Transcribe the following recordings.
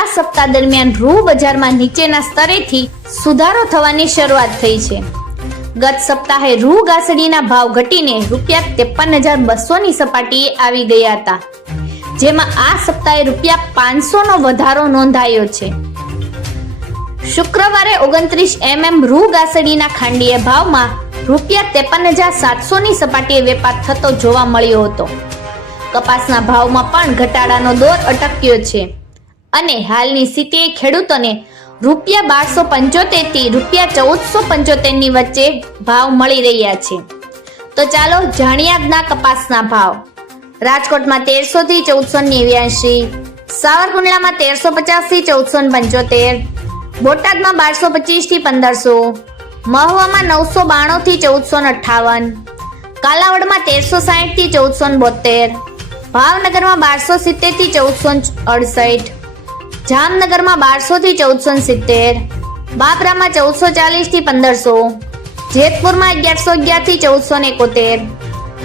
આ સપ્તાહ દરમિયાન રૂ બજારમાં નીચેના સ્તરેથી સુધારો થવાની શરૂઆત થઈ છે. ગત સપ્તાહે રૂ ગાસડીના ભાવ ઘટીને રૂપિયા ત્રેપન હજાર બસોની સપાટીએ આવી ગયા હતા. જેમાં આ સપ્તાહે રૂપિયા પાંચસો નો વધારો નોંધાયો છે. શુક્રવારે ઓગણત્રીસ એમએમ રૂ ગાસડીના ખાંડીય ભાવમાં રૂપિયા ત્રેપન હજાર સાતસો ની સપાટીએ વેપાર થતો જોવા મળ્યો હતો. કપાસના ભાવમાં પણ ઘટાડાનો દોર અટક્યો છે. અને હાલની સ્થિતિએ ખેડૂતોને રૂપિયા બારસો પંચોતેરથી રૂપિયા ચૌદસો પંચોતેરની વચ્ચે ભાવ મળી રહ્યા છે. તો ચાલો આજના કપાસના ભાવ. રાજકોટમાં તેરસો થી ચૌદસો નેવ્યાસી સાવરકુંડલામાં તેરસો પચાસથી ચૌદસો પંચોતેર, બોટાદમાં બારસો પચીસથી પંદરસો, મહુવામાં નવસો બાણું થી ચૌદસો અઠાવન કાલાવડમાં તેરસો સાહીઠથી ચૌદસો બોતેર, ભાવનગરમાં બારસો સિત્તેરથી ચૌદસો અડસઠ જામનગરમાં બારસો થી ચૌદસો સિત્તેર બાબરામાં ચૌદસો ચાલીસથી પંદરસો, જેતપુરમાં અગિયારસો અગિયારથી ચૌદસો એકોતેર,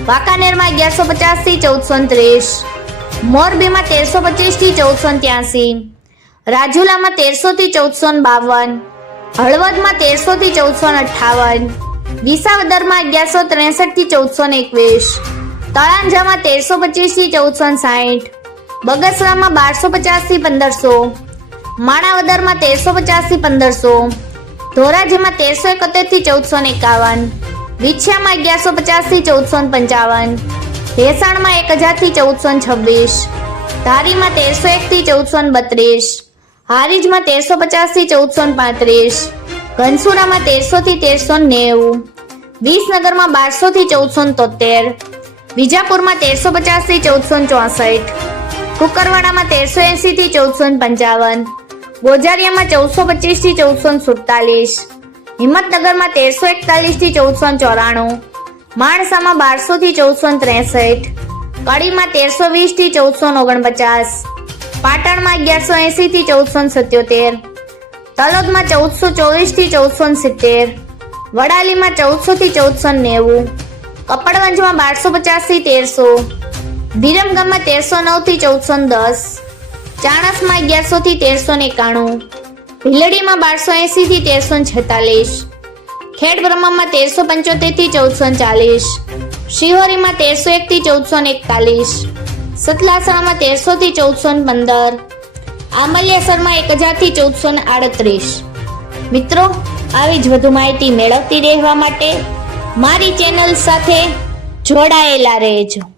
વાંકાનેરમાં અગિયારસો પચાસથી ચૌદસો ત્રીસ, મોરબીમાં તેરસો પચીસથી ચૌદસો ત્યાસી, રાજુલામાં તેરસો થી ચૌદસો બાવન, હળવદમાં તેરસો થી ચૌદસો અઠાવન વિસાવદરમાં અગિયારસો ત્રેસઠથી ચૌદસો એકવીસ, તળાંજામાં તેરસો પચીસથી ચૌદસો સાઠ બગસરામાં બારસો પચાસથી પંદરસો, માણાવદરમાં તેરસો પચાસથી પંદરસો, ધોરાજીમાં તેરસો એકોતેરથી ચૌદસો એકાવન, વિછિયામાં અગિયારસો પચાસથી ચૌદસો પંચાવન, ભેસાણમાં એક હજારથી ચૌદસો છવ્વીસ, ધારીમાં તેરસો એક થી ચૌદસો બત્રીસ, હારીજમાં તેરસો પચાસથી ચૌદસો પાંત્રીસ ઘનસુરામાં તેરસો થી તેરસો નેવું, વિસનગરમાં બારસો થી ચૌદસો તોતેર, વિજાપુરમાં તેરસો પચાસથી ચૌદસો ચોસઠ કુકરવાડામાં તેરસો એસી થી ચૌદસો પંચાવન, ગોજારિયામાં ચૌદસો પચીસથી ચૌદસો સુડતાલીસ, હિંમતનગરમાં તેરસો એકતાલીસથી ચૌદસો ચોરાણું, માણસામાં બારસો થી ચૌદસો ત્રેસઠ, કડીમાં તેરસો વીસથી ચૌદસો ઓગણપચાસ, પાટણમાં અગિયારસો એસી થી ચૌદસો સત્યોતેર, તલોદમાં ચૌદસો ચોવીસથી ચૌદસો સિત્તેર, વડાલીમાં ચૌદસો થી ચૌદસો નેવું, કપડવંજમાં બારસો પચાસથી તેરસો વિરમગામમાં તેરસો નવથી ચૌદસો દસ, ચાણસમાં અગિયારસો થી તેરસો એકાણું, ભીલડીમાં બારસો એસી થી તેરસો છેતાલીસ ખેડ બ્રહ્મામાં તેરસો પંચોતેરથી ચૌદસો ચાલીસ, શિહોરીમાં તેરસો એક થી ચૌદસો એકતાલીસ, સતલાસણામાં તેરસો થી ચૌદસો પંદર, આંબલિયાસરમાં એક હજારથી ચૌદસો આડત્રીસ. મિત્રો, આવી જ વધુ માહિતી મેળવતી રહેવા માટે મારી ચેનલ સાથે જોડાયેલા રહેજો.